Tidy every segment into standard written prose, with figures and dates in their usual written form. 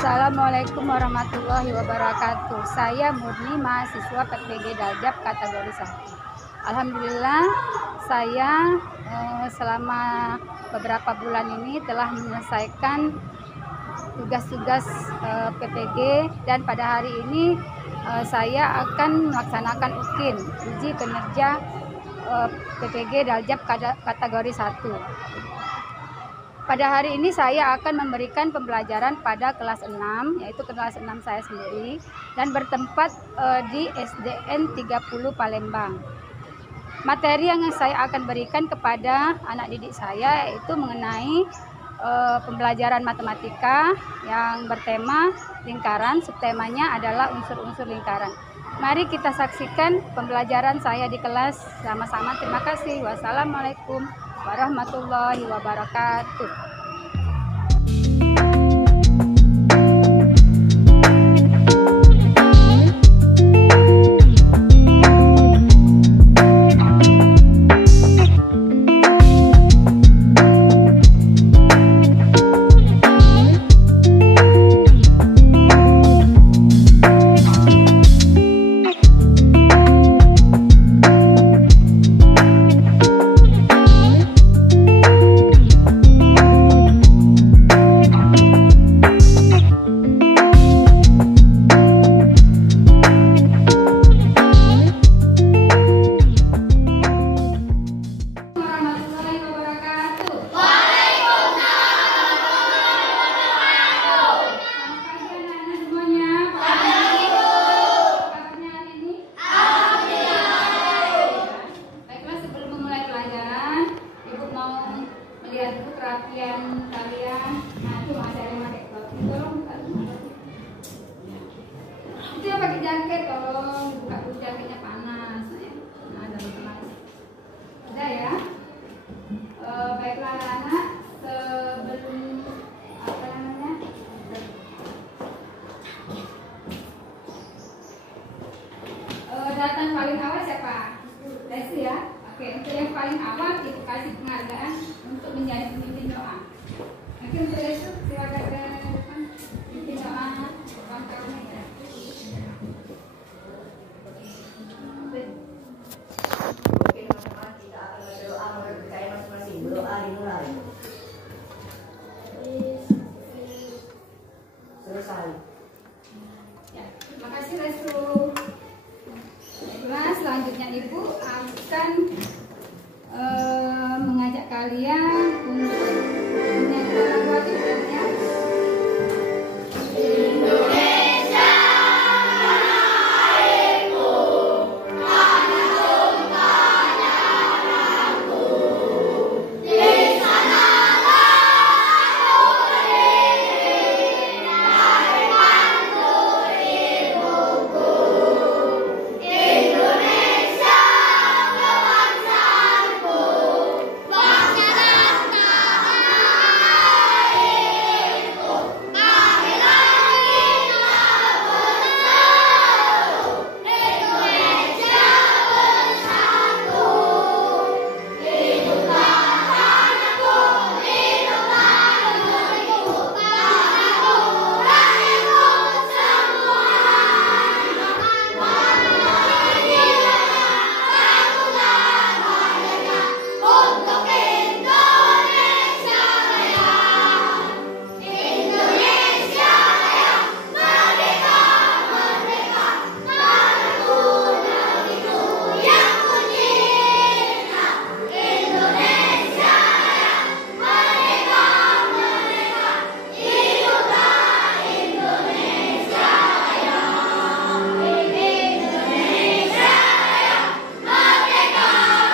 Assalamualaikum warahmatullahi wabarakatuh. Saya murni mahasiswa PPG Daljab kategori 1. Alhamdulillah saya selama beberapa bulan ini telah menyelesaikan tugas-tugas PPG, dan pada hari ini saya akan melaksanakan UKIN, uji kinerja PPG Daljab kategori 1. Pada hari ini saya akan memberikan pembelajaran pada kelas 6, yaitu kelas 6 saya sendiri, dan bertempat di SDN 30 Palembang. Materi yang saya akan berikan kepada anak didik saya yaitu mengenai pembelajaran matematika yang bertema lingkaran, subtemanya adalah unsur-unsur lingkaran. Mari kita saksikan pembelajaran saya di kelas sama-sama. Terima kasih. Wassalamualaikum warahmatullahi wabarakatuh. Perhatian kalian, nah itu ada yang pakai topi, tolong buka itu yang pakai jaket, tolong buka dulu jaketnya, panas ya. Nah dalam kelas udah ya. Baiklah anak, sebelum apa namanya datang paling awal siapa? Desi ya. Oke, untuk yang paling awal ibu kasih penghargaan untuk menjadi pemimpin doa. Oke, untuk itu silakan ke depan pemimpin doa kawan-kawan ya. Oke, teman-teman, kita akan berdoa mempercayai masing-masing. Berdoa dimulai. Selesai. Ya, terima kasih Restu. Baiklah, selanjutnya Ibu akan mengajak kalian untuk menyanyikan lagu wajib ya. Indonesia, tanah airku, tanah tumpahnya darahku. Di sanalah aku berdiri, dari mantu ibuku. Indonesia, kebangsaanku, bangsa dan tanah airku. Kami lagi tak bersatu, Indonesia bersatu. Hiduplah tanahku, hiduplah negeriku, tanahku, rakyatku semuanya. Marilah lakukan merdeka untuk Indonesia Raya. Indonesia Raya, merdeka, merdeka, tanahku, negeriku yang kucinta. Indonesia Raya, merdeka, merdeka, hiduplah Indonesia Raya. Indonesia Raya, merdeka,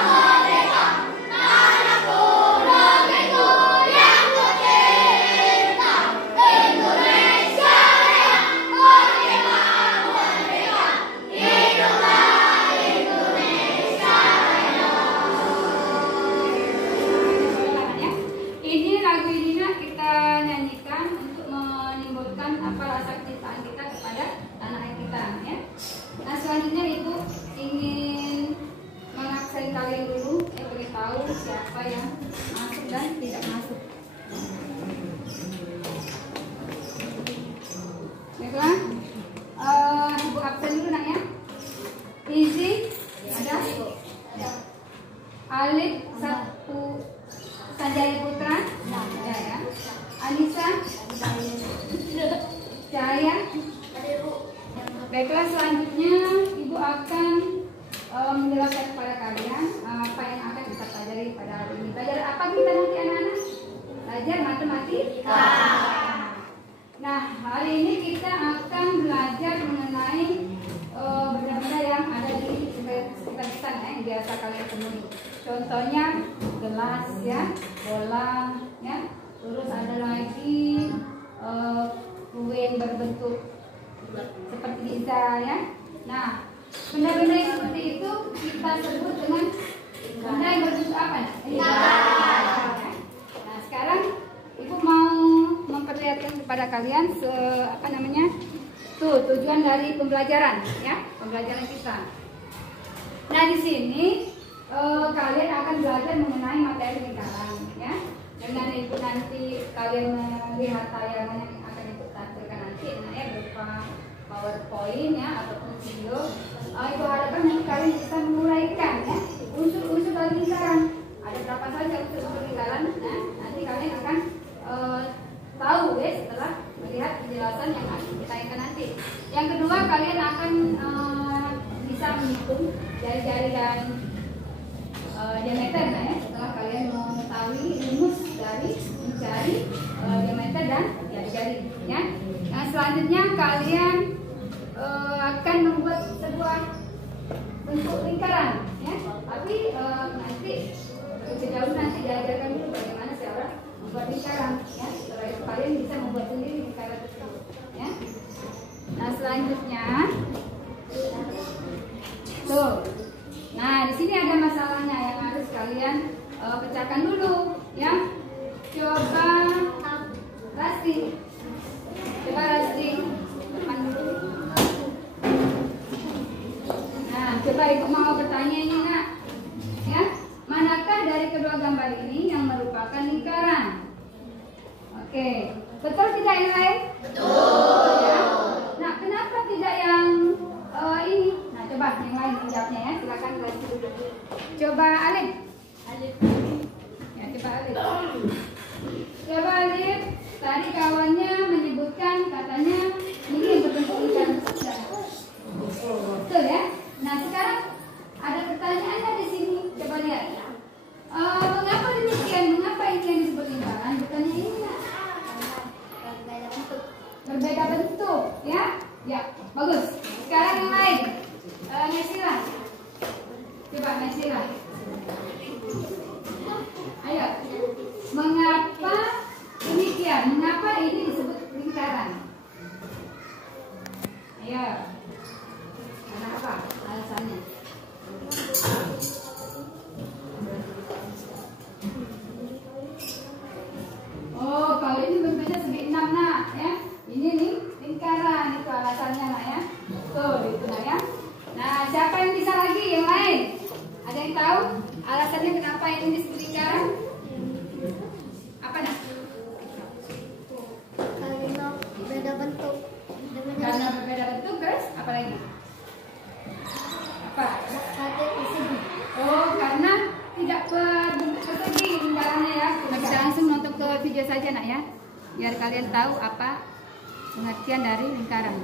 merdeka, tanahku, negeriku yang kucinta. Indonesia Raya, merdeka, merdeka, hiduplah Indonesia Raya. Ya. Ini lagu ini kita nyanyikan untuk menimbulkan rasa kecintaan kita kepada tanah air kita ya. Nah selanjutnya Ibu ingin mengabsen kalian dulu beritahu siapa yang masuk dan tidak masuk. baiklah. Ibu absen dulu nak ya. Izi ada. Alif 1 Sanjaya Putra. Ya ya. Anissa. Cahaya. Baiklah, selanjutnya Ibu akan menjelaskan kepada kalian apa yang akan kita pelajari pada hari ini. Belajar apa kita nanti anak-anak? Belajar matematika. Nah, hari ini kita akan belajar mengenai benda-benda yang ada di sekitar kita yang biasa kalian temui. Contohnya gelas ya, bola ya, terus ada lagi kue yang berbentuk seperti pizza ya. Nah, benda-benda yang seperti itu kita sebut dengan benda yang berbentuk apa? Nah, sekarang Ibu mau memperlihatkan kepada kalian tujuan dari pembelajaran ya, pembelajaran kita. Nah, di sini kalian akan belajar mengenai materi lingkaran ya. Dengan Ibu nanti kalian melihat tayangan yang akan Ibu tampilkan nanti ya, berupa PowerPoint ya ataupun video. Ibu harapkan nanti kalian bisa menguraikan ya unsur-unsur dari lingkaran. Ada berapa saja unsur-unsur lingkaran? Nah, nanti kalian akan tahu ya setelah melihat penjelasan yang akan kita tayangkan nanti. Yang kedua, kalian akan bisa menghitung jari-jari dan diameter ya, setelah kalian mengetahui rumus dari mencari diameter dan jari-jari ya. Nah, selanjutnya kalian akan membuat sebuah bentuk lingkaran ya. Tapi nanti lebih dahulu nanti diajarkan dulu bagaimana cara membuat lingkaran ya. Setelah itu kalian bisa membuat sendiri lingkaran tersebut ya. Nah, selanjutnya tuh. Nah, di sini ada masalahnya yang harus kalian pecahkan dulu ya. Coba Rasti. Coba Rasti. Depan dulu. Nah, coba Ibu mau bertanya ini nak. Ya, manakah dari kedua gambar ini yang merupakan lingkaran? Oke, betul tidak yang lain? Betul. Ya. Nah, kenapa tidak yang ini? Nah, coba yang lain menjawabnya ya. Silakan Rasti dulu. Coba Alif. Ya, coba Alif. Coba Alif. Tadi kawannya menyebutkan katanya ini yang berbentuk lingkaran. Betul ya? Nah, sekarang ada pertanyaannya di sini. Coba lihat. Mengapa demikian? Mengapa ini yang disebut lingkaran? Bukannya ini nak? Berbeda bentuk, ya? Ya, bagus. Sekarang yang lain. Nesila. Coba Nesila. Ayo. Mengapa demikian? Mengapa ini disebut lingkaran? Ayo. Karena apa alasannya? Oh, kalau ini berbeda segi 6 nak ya. Ini nih lingkaran, itu alasannya nak ya. Tuh, itu nak ya. Nah, siapa yang bisa lagi yang lain? Ada yang tahu alasannya kenapa ini disebut lingkaran? Apa nak? Karena beda bentuk. Karena berbeda bentuk, terus apa lagi? Apa? Oh, karena tidak berbentuk persegi lingkarannya ya. Kita bisa langsung nonton ke video saja nak ya, biar kalian tahu apa pengertian dari lingkaran.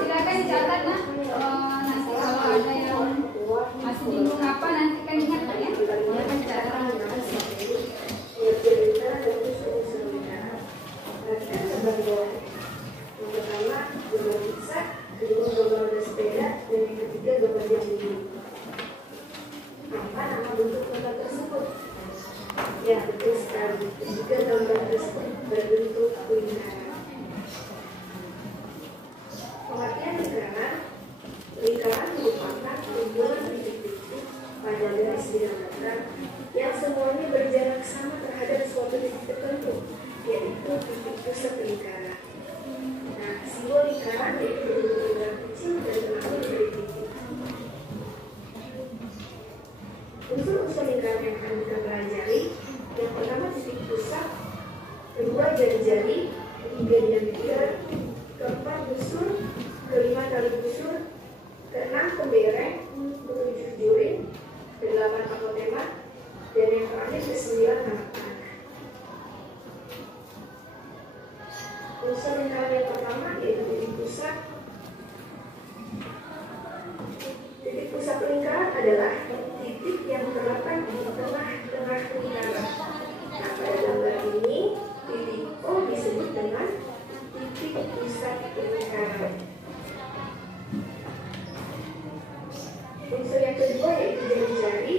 Silakan dicatat nak. Nanti kalau ada yang masih bingung apa nanti kan ingat nak ya. Silakan dicatat. Yang pertama gambar pizza, kedua gambar roda sepeda, dan yang ketiga gambar jam dinding. Apa nama bentuk gambar tersebut? Ya, betul sekali. Jika gambar tersebut berbentuk lingkaran. Pengertian lingkaran, lingkaran merupakan kumpulan titik-titik pada garis diameter yang semuanya berjarak sama terhadap suatu titik tertentu, yaitu titik pusat lingkaran. Nah, simbol lingkaran yaitu bentuk lingkaran kecil dan terlalu dari titik. lingkaran yang akan kita pelajari. Yang pertama titik pusat, kedua jari-jari, ketiga diameter, keempat busur, kelima tali busur, keenam pembereng, ketujuh juring, kedelapan apotema, dan yang terakhir kesembilan anak panah. Unsur lingkaran yang pertama yaitu titik pusat. Titik pusat lingkaran adalah titik yang terletak di tengah-tengah lingkaran. Nah, pada gambar ini, titik O disebut dengan titik pusat lingkaran. Unsur yang kedua yaitu jari-jari.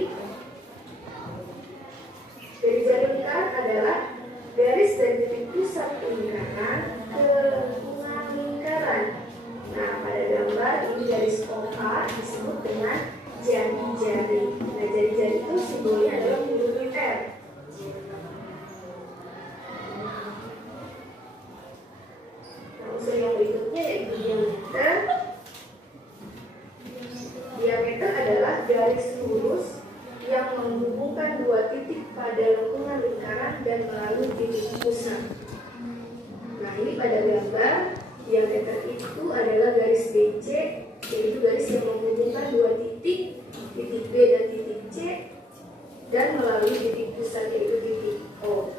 Jari-jari lingkaran adalah garis dari titik pusat lingkaran ke lengkungan lingkaran. Nah, pada gambar ini garis OA disebut dengan jari-jari. Nah, jari-jari itu simbolnya adalah huruf R. Nah, unsur yang berikutnya yaitu diameter. Diameter adalah garis lurus yang menghubungkan dua titik pada lengkungan lingkaran dan melalui titik pusat. Nah, ini pada gambar diameter itu adalah garis BC, yaitu garis yang menghubungkan dua titik, titik B dan titik C, dan melalui titik pusat yaitu titik O.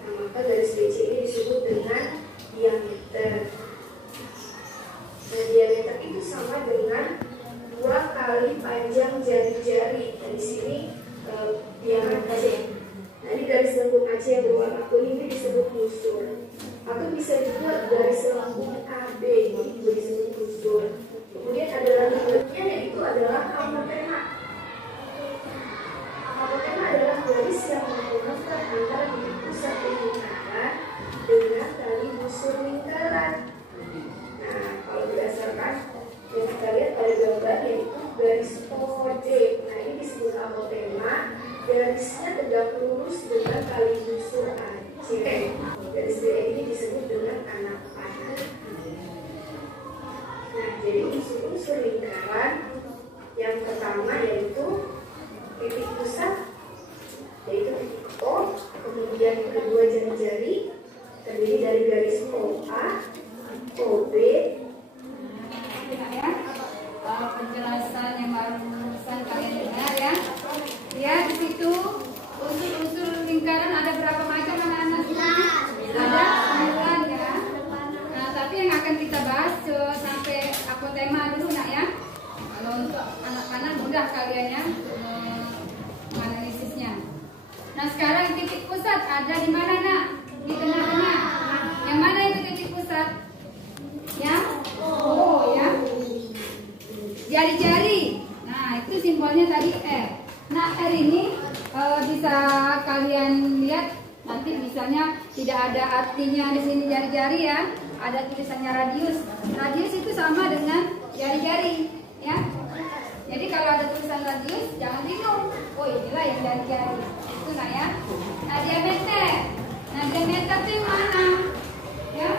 Nah, maka garis BC ini disebut dengan diameter. Nah, diameter itu sama dengan 2 kali panjang jari-jari. Nah, di sini diameter C. Nah, ini garis lengkung AC yang berwarna kuning ini disebut busur. Atau bisa juga garis lengkung AB ini juga disebut busur. Kemudian ada lagi berikutnya yaitu adalah apotema. Apotema adalah garis yang menghubungkan antara titik pusat lingkaran dengan tali busur lingkaran. Nah, kalau berdasarkan yang kita lihat pada gambar yaitu garis OD. Nah, ini disebut apotema. Garisnya tegak lurus dengan tali busur AC. Garis D ini disebut dengan anak panah. Nah, jadi unsur-unsur lingkaran yang pertama yaitu titik pusat, yaitu titik O. Kemudian yang kedua jari-jari, terdiri dari garis OA, OB. Penjelasan yang barusan kalian dengar ya. Ya, di situ unsur-unsur lingkaran ada berapa macam anak-anak? Ada 9 ya. Nah, tapi yang akan kita bahas sampai apotema dulu nak ya. Kalau untuk anak-anak mudah kalian ya menganalisisnya. Nah, sekarang titik pusat ada di mana nak? Di tengah-tengah. Yang mana itu titik pusat? Ya, O ya. Jari-jari. Nah, itu simbolnya tadi R. Nah, R ini bisa kalian lihat nanti misalnya tidak ada artinya di sini jari-jari ya. Ada tulisannya radius. Radius itu sama dengan jari-jari ya. Jadi kalau ada tulisan radius jangan bingung. Oh, inilah yang jari-jari. Itu nah ya. Nah, diameter. Nah, diameter itu yang mana? Ya.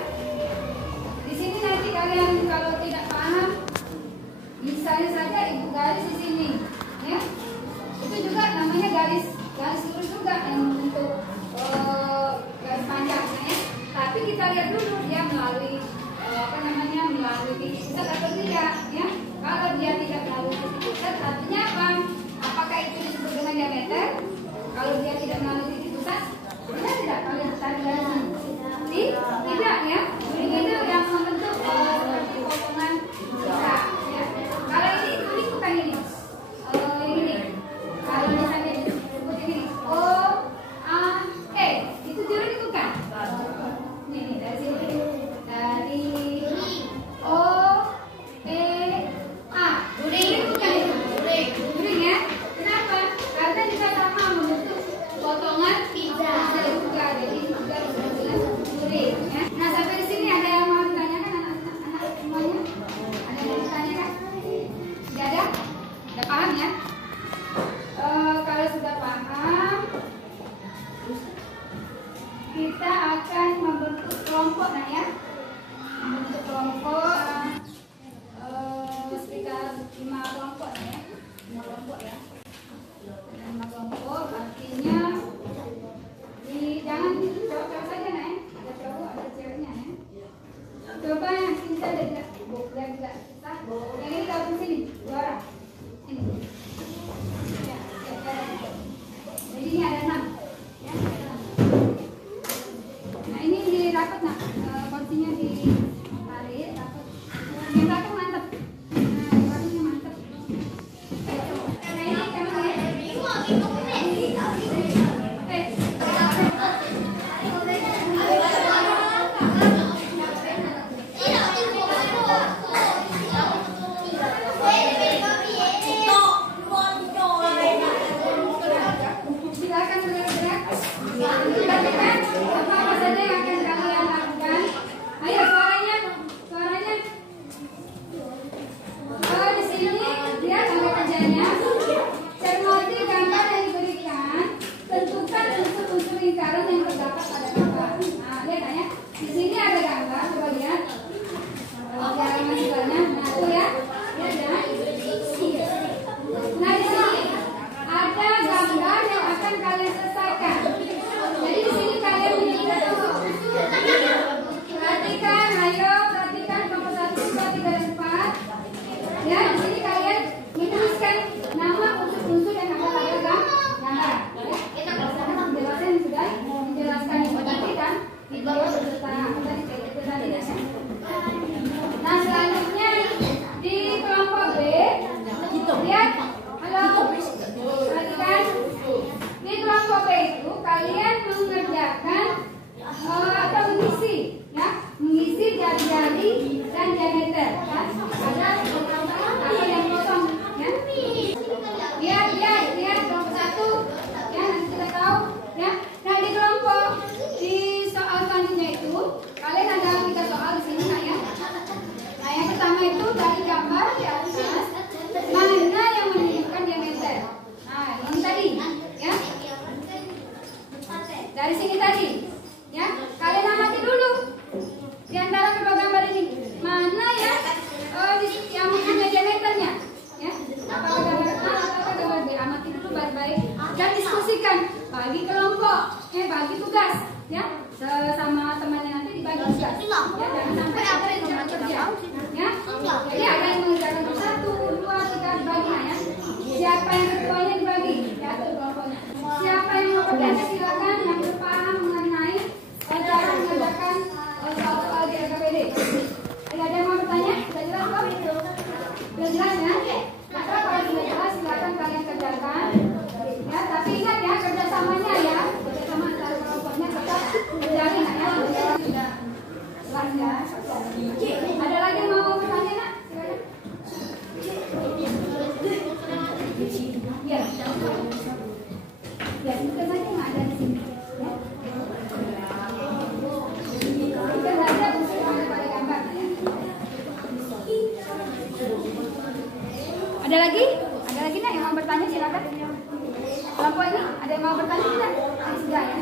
Di sini nanti kalian kalau tidak paham misalnya saja ibu garis di sini, ya, itu juga namanya garis lurus juga yang untuk garis panjang, ya. Tapi kita lihat dulu dia melalui melalui titik pusat atau tidak, ya. Kalau dia tidak melalui titik pusat, artinya apa? Apakah itu disebut dengan diameter? Kalau dia tidak melalui titik pusat, benar tidak kalian tarik garis ini? Tidak, ya. Itu yang membentuk seperti potongan bisa. Kalau ini bukan ini. Ini. Kalau misalnya disebut ini O A E, itu juring itu kan? Ini dari sini. Dari O E A. Juring itu bukan itu. Juring ya. Kenapa? Karena juga sama membentuk potongan pizza juga. Jadi juga disebut dengan juring. Ya. Nah, sampai di sini ada yang mau ditanyakan anak-anak semuanya? Ada yang mau ditanyakan? Sudah ada? Sudah paham ya? Kalau sudah paham, kita akan membentuk kelompok nah ya. Membentuk kelompok sekitar 5 kelompok nah ya. 5 kelompok ya. 5 kelompok. Ya, halo. Perhatikan. Di kelompok B itu kalian mengerjakan atau mengisi, ya, mengisi jari-jari dan diameter. Ya. Ada apa yang kosong, ya. Lihat kelompok 1, ya, nanti kita tahu, ya. Nah, di soal selanjutnya itu kalian ada 3 soal di sini, nak, ya. Nah, yang pertama itu dari gambar di atas mana yang menunjukkan diameter. Nah, ini tadi, ya. Dari sini tadi, ya. Kalian amati dulu di antara kedua gambar ini mana ya yang mempunyai diameternya, ya. Apakah gambar A atau gambar B? Amati dulu baik-baik dan diskusikan. Bagi kelompok, bagi tugas, ya. Sama temannya nanti dibagi tugas. Ya, jangan sampai ada yang jangan kerja, ya. Jadi ada yang mengerjakan 1, 2, 3 dibagi, ya. Siapa yang ketuanya dibagi, ya, kelompoknya. Siapa yang mau bertanya silakan, yang berpaham mengenai cara mengerjakan soal di LKPD. Ada yang mau bertanya? Sudah jelas kok? Sudah jelas, ya? Maka kalau sudah jelas silakan kalian kerjakan. Ya, tapi ingat ya, kerjasamanya, ya. Kerjasama antara kelompoknya tetap terjalin, ya. Sudah jelas, ya. Ada lagi yang mau bertanya, nak? Silakan. Ya. Ya, sebutkan saja yang ada di sini. Ya. Kita belajar untuk ada pada gambar, ya. Ada lagi? Ada lagi, nak, yang mau bertanya silakan. Kelompok ini ada yang mau bertanya tidak? Sudah, ya.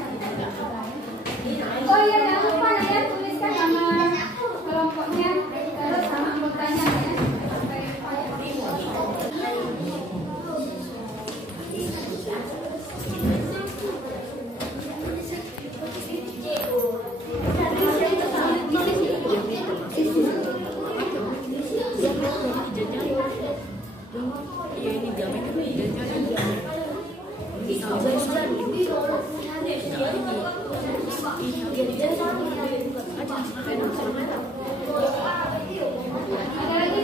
Oh iya, jangan lupa, ya, tuliskan nama kelompoknya terus sama anggotanya, ya. Ada lagi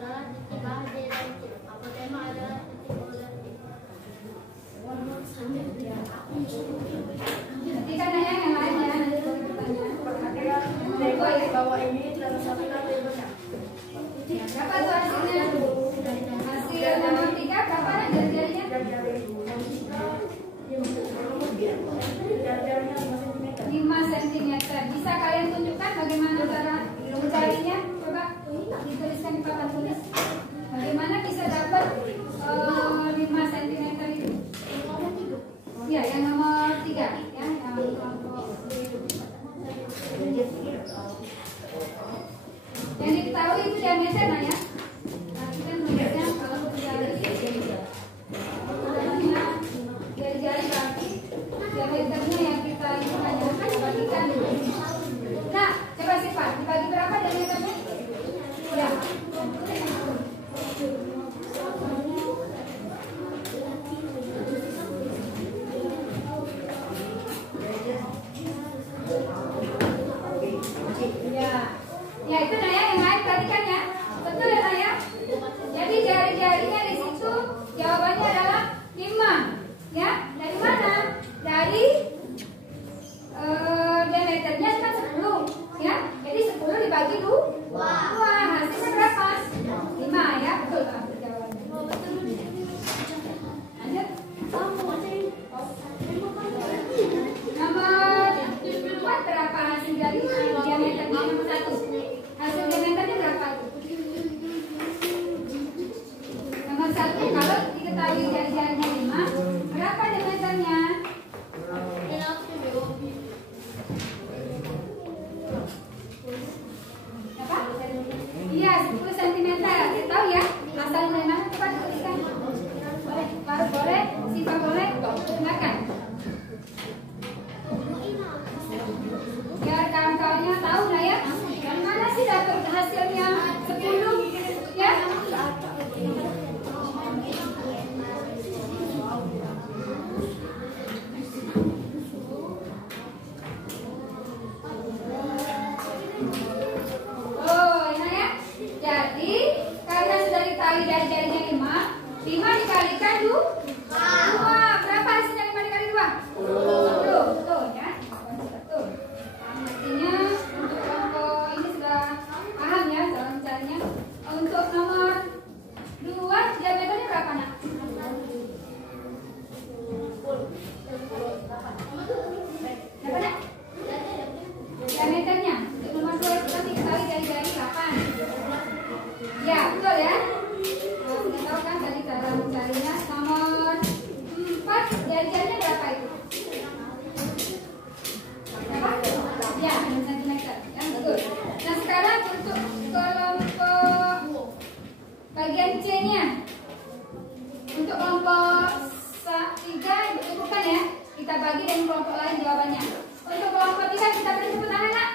adalah titik A, D, dan C. Apotema adalah titik O dan T. Ketika nanya yang lain ya, nanti kalau pertanyaan. Teko di bawah ini dalam satu kata yang benar. Berapa tuh hasilnya? Hasil nomor 3 berapa jari-jarinya? Jari-jarinya 5 cm. 5 cm. Bisa kalian tunjukkan bagaimana cara mencarinya? Coba dituliskan di papan tulis. Bagaimana bisa dapat 5 cm itu? Ya, yang nomor 3 ya, yang kelompok. Yang diketahui itu diameter nah ya. Nanti kan nulisnya kalau jari-jari kaki diameternya yang kita tanyakan bagikan. Nah, coba sifat dibagi berapa diameternya? Ya. Ya itu Naya yang lain perhatikan ya. Betul ya Naya? Jadi jari-jarinya di situ jawabannya adalah 5. Ya, dari mana? Dari diameternya kan 10 ya. Jadi 10 dibagi 2. Hasilnya berapa? 5 ya. Betul Pak jawabannya. Lanjut. Nomor 4 berapa hasil dari diameternya nomor 1? Hasil diameternya berapa? Nomor 1 kalau diketahui jari-jarinya 5, berapa diameternya? Apa? Iya, 10 cm. Kita tahu ya. Asal dari mana? Coba dituliskan. Boleh, Pak boleh, Siva boleh. Silakan. Biar kawan-kawannya tahu lah ya. Yang mana sih dapat hasilnya 10 ya? Oh, enak ya. Jadi karena sudah dikali dari jarinya 5 dikalikan 2. Berapa hasilnya 5 dikali 2? 10. Betul ya. Betul. Artinya untuk kelompok ini sudah paham ya cara mencarinya. Untuk nomor 2 diameternya berapa nak? Berapa nak? Diameternya untuk nomor 2 itu nanti dikali dari jari 8. Ya betul ya. Sudah tahu kan tadi cara mencarinya. Nomor 4 jari-jarinya berapa itu? Berapa? Ya, 6 cm. Ya, betul. Nah, sekarang untuk kelompok bagian C-nya. Untuk kelompok 3 bukan ya. Kita bagi dengan kelompok lain jawabannya. Untuk kelompok 3 kita beri tepuk tangan, Nak.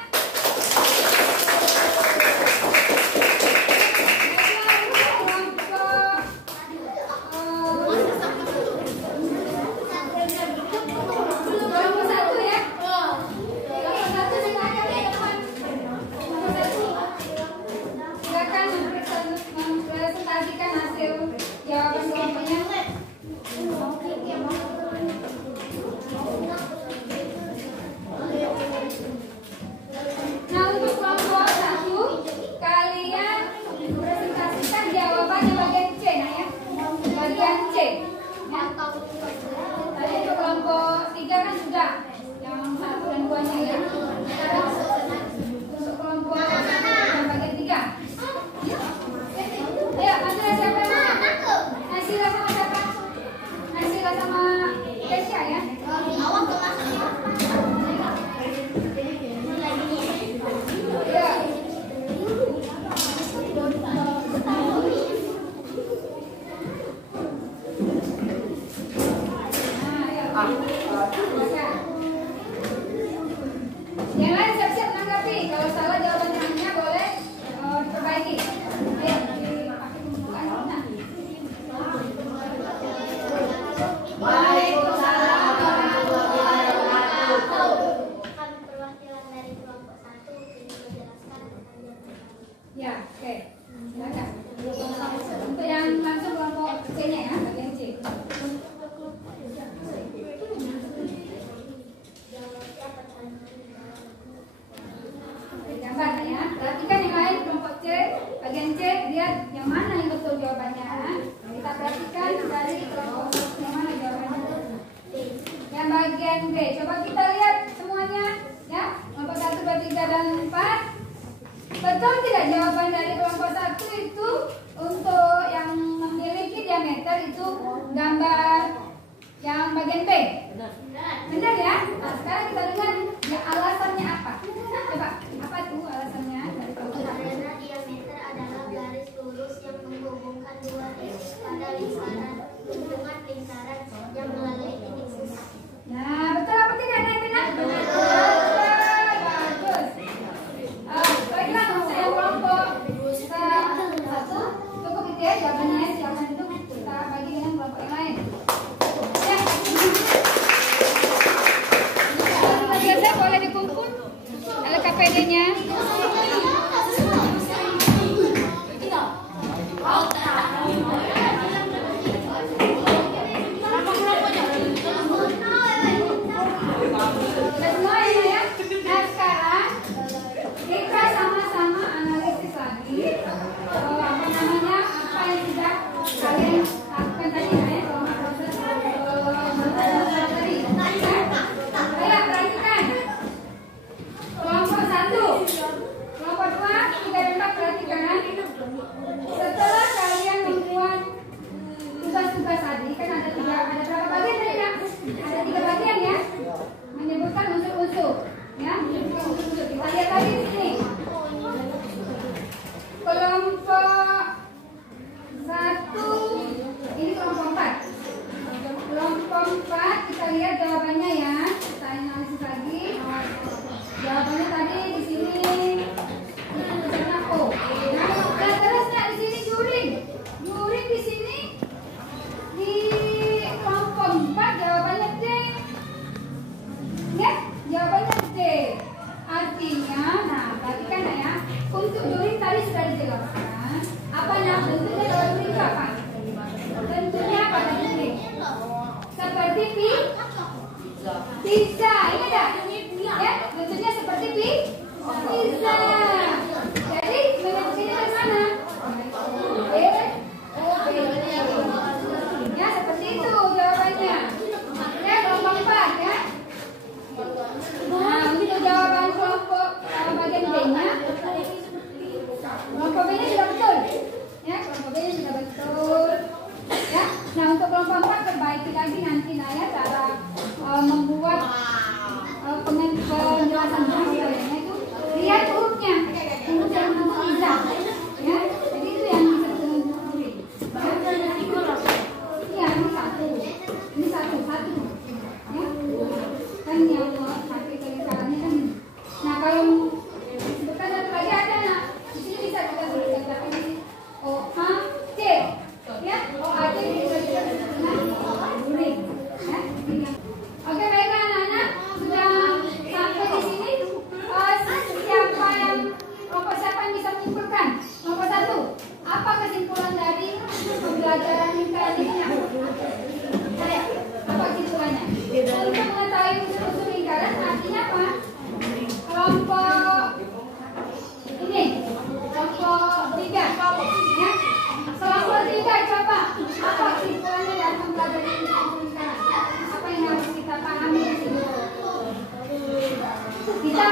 dari kelompok satu. Yang mana jawabannya? Yang bagian B. Coba kita lihat semuanya, ya. Kelompok 1, 2, 3, dan 4. Betul tidak jawaban dari kelompok 1 itu untuk yang memiliki diameter itu gambar yang bagian B? Benar ya? Nah, sekarang kita dengar ya, alasannya apa? Coba, apa tuh alasannya dari kelompok 1? Karena diameter adalah garis lurus yang menghubungkan dua titik pada lingkaran hitungan lingkaran yang melalui titik pusat. Nah, betul apa tidak? Benar. Betul. Bagus. Baiklah, untuk yang kelompok 1 cukup itu ya jawabannya. Silakan itu kita bagi dengan kelompok yang lain. Ya. Sudah selesai, boleh dikumpul LKPD-nya. Semua ini ya. Nah sekarang kita sama-sama analisis lagi apa namanya, apa yang sudah kalian lakukan tadi ya, selama proses tadi. Ayo perhatikan. Kelompok 1, kelompok 2, 3, dan 4 perhatikan. Setelah kalian membuat tugas-tugas tadi, kan ada berapa bagian tadi ya? Ada 3 bagian ya. Menyebutkan unsur-unsur, ya. Unsur-unsur. Kita lihat lagi di sini. Kelompok 1, ini kelompok 4. Kelompok 4 kita lihat jawabannya ya. Kita analisis lagi. Jawabannya tadi di sini tulisannya O. Nah, terusnya di sini juring. Juring di sini di kelompok 4 jawabannya D. Ya, jawabannya D. Artinya, nah perhatikan ya. Untuk juring tadi sudah dijelaskan. Apa nah bentuknya kalau juring itu apa? Bentuknya apa juring? Seperti pizza. Ini ada? Ya, bentuknya seperti pizza. Jadi bentuknya dari mana? Ya, seperti itu jawabannya. Ya, kelompok 4 ya. Nah, untuk jawaban kelompok bagian B-nya, kelompok B-nya sudah betul. Ya, kelompok B-nya sudah betul. Ya, nah untuk kelompok 4 perbaiki lagi nanti ya cara membuat penjelasan bahasanya itu lihat hurufnya, huruf yang menentu bisa. Ya, jadi itu yang bisa ditentukan. Iya, ini satu. Ya, kan yang pakai lingkarannya kan. Nah kalau disebutkan satu lagi ada, nah di sini bisa kita sebutkan tapi ini O A C, ya O A C bisa disebut dengan juring. Ya, oke baiklah anak-anak, sudah sampai di sini. Siapa yang bisa menyimpulkan? Nomor 1, apa kesimpulan dari pembelajaran lingkaran ini? Apa kesimpulannya? Untuk mengetahui unsur-unsur lingkaran artinya apa? Kelompok ini, kelompok 3 ya. Kelompok 3 coba apa kesimpulannya dari pembelajaran lingkaran? Apa yang harus kita pahami di sini? Kita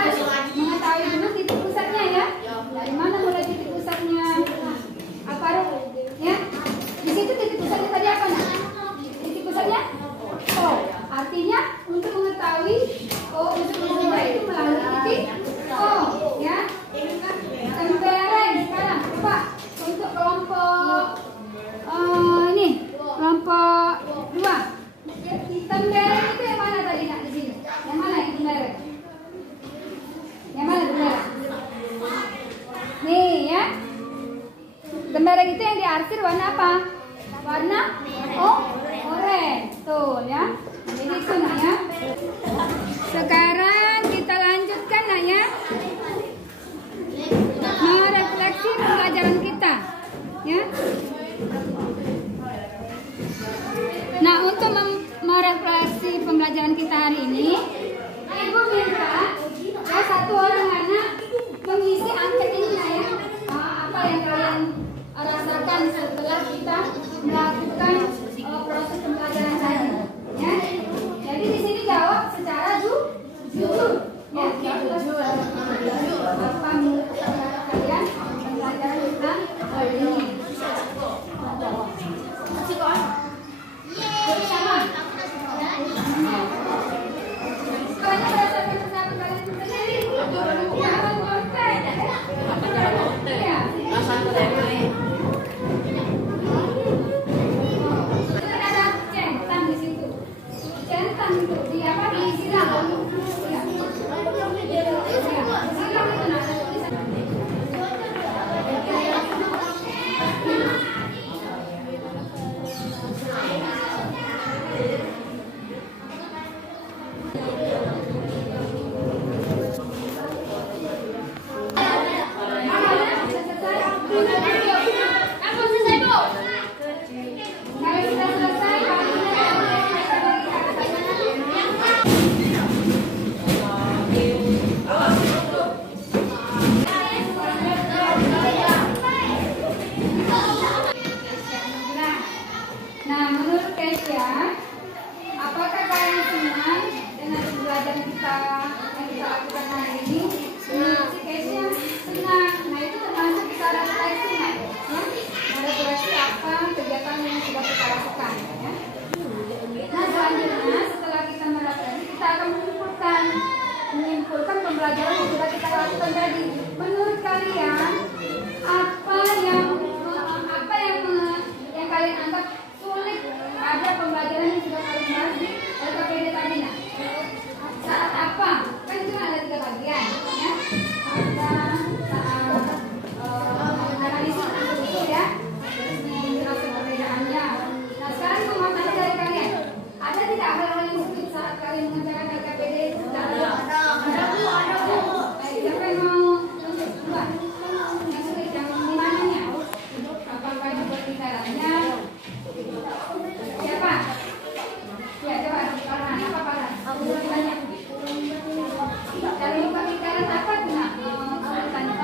mengetahui dulu titik pusatnya ya. Dari mana mulai titik pusatnya? Apa ya? Di situ titik pusatnya tadi apa nak? Titik pusatnya O. Artinya untuk mengetahui unsur-unsurnya itu melalui titik O ya. Tempereng sekarang coba untuk kelompok ini kelompok 2. Tempereng itu yang mana tadi nak di sini? Yang mana itu tempereng? Yang mana tempereng? Nih ya. Tempereng itu yang diarsir warna apa? Warna oranye. Tuh ya. Jadi itu nak ya. Sekarang kita lanjutkan nak ya. Merefleksi pembelajaran kita. Ya. Nah, untuk merefleksi pembelajaran kita hari ini, Ibu minta ya satu orang anak mengisi angket ini ya. Apa yang kalian rasakan setelah kita melakukan pembelajaran yang sudah kita lakukan tadi. Menurut kalian apa yang kalian anggap sulit pada pembelajaran yang sudah kalian bahas di LKPD tadi? Nah, saat apa? Kan cuma ada 3 bagian, ya. Ada saat analisis itu ya, terus menjelaskan perbedaannya. Nah, sekarang aku mau tanya dari kalian, ada tidak hal-hal yang sulit saat kalian mengerjakan LKPD? Ada Bu. Baik, siapa yang mau tunjuk duluan? Yang sulit, yang di mananya? Apakah itu perbicaranya? Siapa? Ya, coba. Farhan, apa Farhan? Aku tanya. Dari pembicaraan apa tuh? Nah, sulitannya.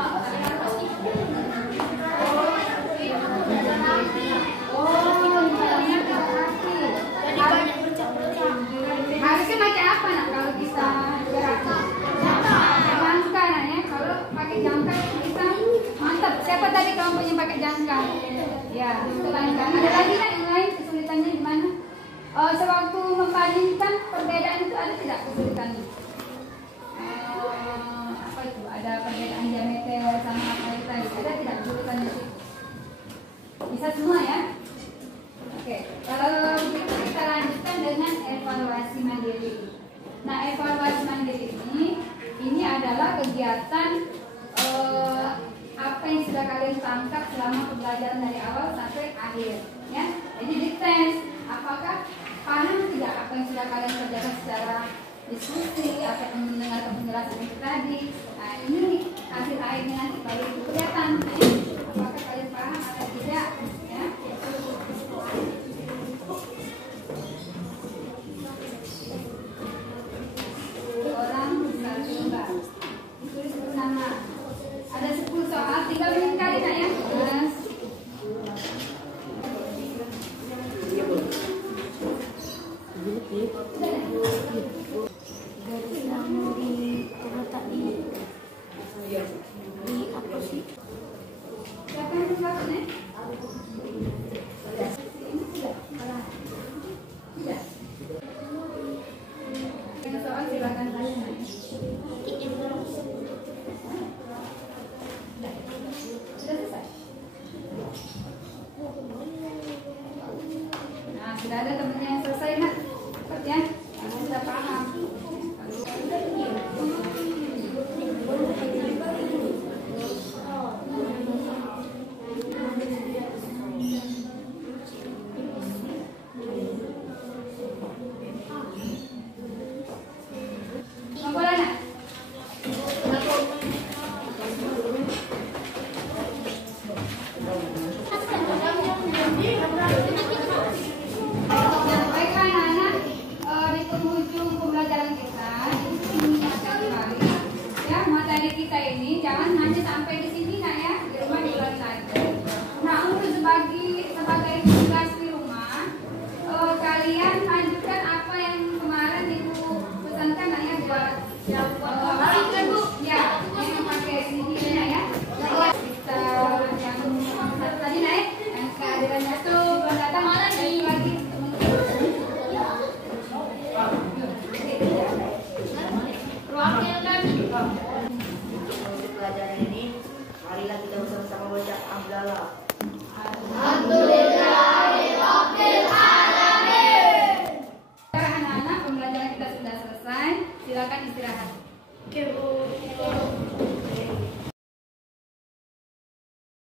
Harusnya pakai apa nak kalau bisa gerakan? Jangka nak ya. Kalau pakai jangka bisa mantap. Siapa tadi kelompoknya pakai jangka? Ya, itu lain kan. Ada lagi kan yang lain kesulitannya di mana? Sewaktu membandingkan perbedaan itu ada tidak kesulitannya? Apa itu? Ada perbedaan diameter sama apa itu tadi? Ada tidak kesulitannya? Bisa semua ya? Oke, kalau begitu kita lanjutkan dengan evaluasi mandiri. Nah, evaluasi mandiri ini adalah kegiatan apa yang sudah kalian tangkap selama pembelajaran dari awal sampai akhir, ya. Jadi dites apakah paham tidak apa yang sudah kalian kerjakan secara diskusi atau mendengarkan penjelasan itu tadi. Nah, ini hasil akhirnya nanti baru itu kelihatan, apakah kalian paham atau tidak, ya. Orang satu lembar, ditulis dulu nama. Ada 10 soal, 3 menit kali nak ya. Yes. Garis yang terletak di apa sih? Siapa yang menjawab nih? Tidak. Yang soal silakan tanya. Sudah selesai. Nah, sudah ada temennya yang selesai nak, cepat ya. Kamu sudah paham. Boleh nak? Baiklah anak-anak, di penghujung pembelajaran kita ini akan kembali ya materi kita ini jangan hanya sampai di sini nak ya, di rumah diulang lagi. Nah, untuk sebagai tugas di rumah kalian lanjutkan apa yang kemarin ibu pesankan nak ya buat ya yang pakai CD-nya ya. Kita yang tadi naik yang kehadirannya tuh belum datang mana nih lagi Untuk pelajaran ini, marilah kita bersama-sama baca Hamdalah. Anak-anak, pembelajaran kita sudah selesai. Silakan istirahat. Oke, Bu.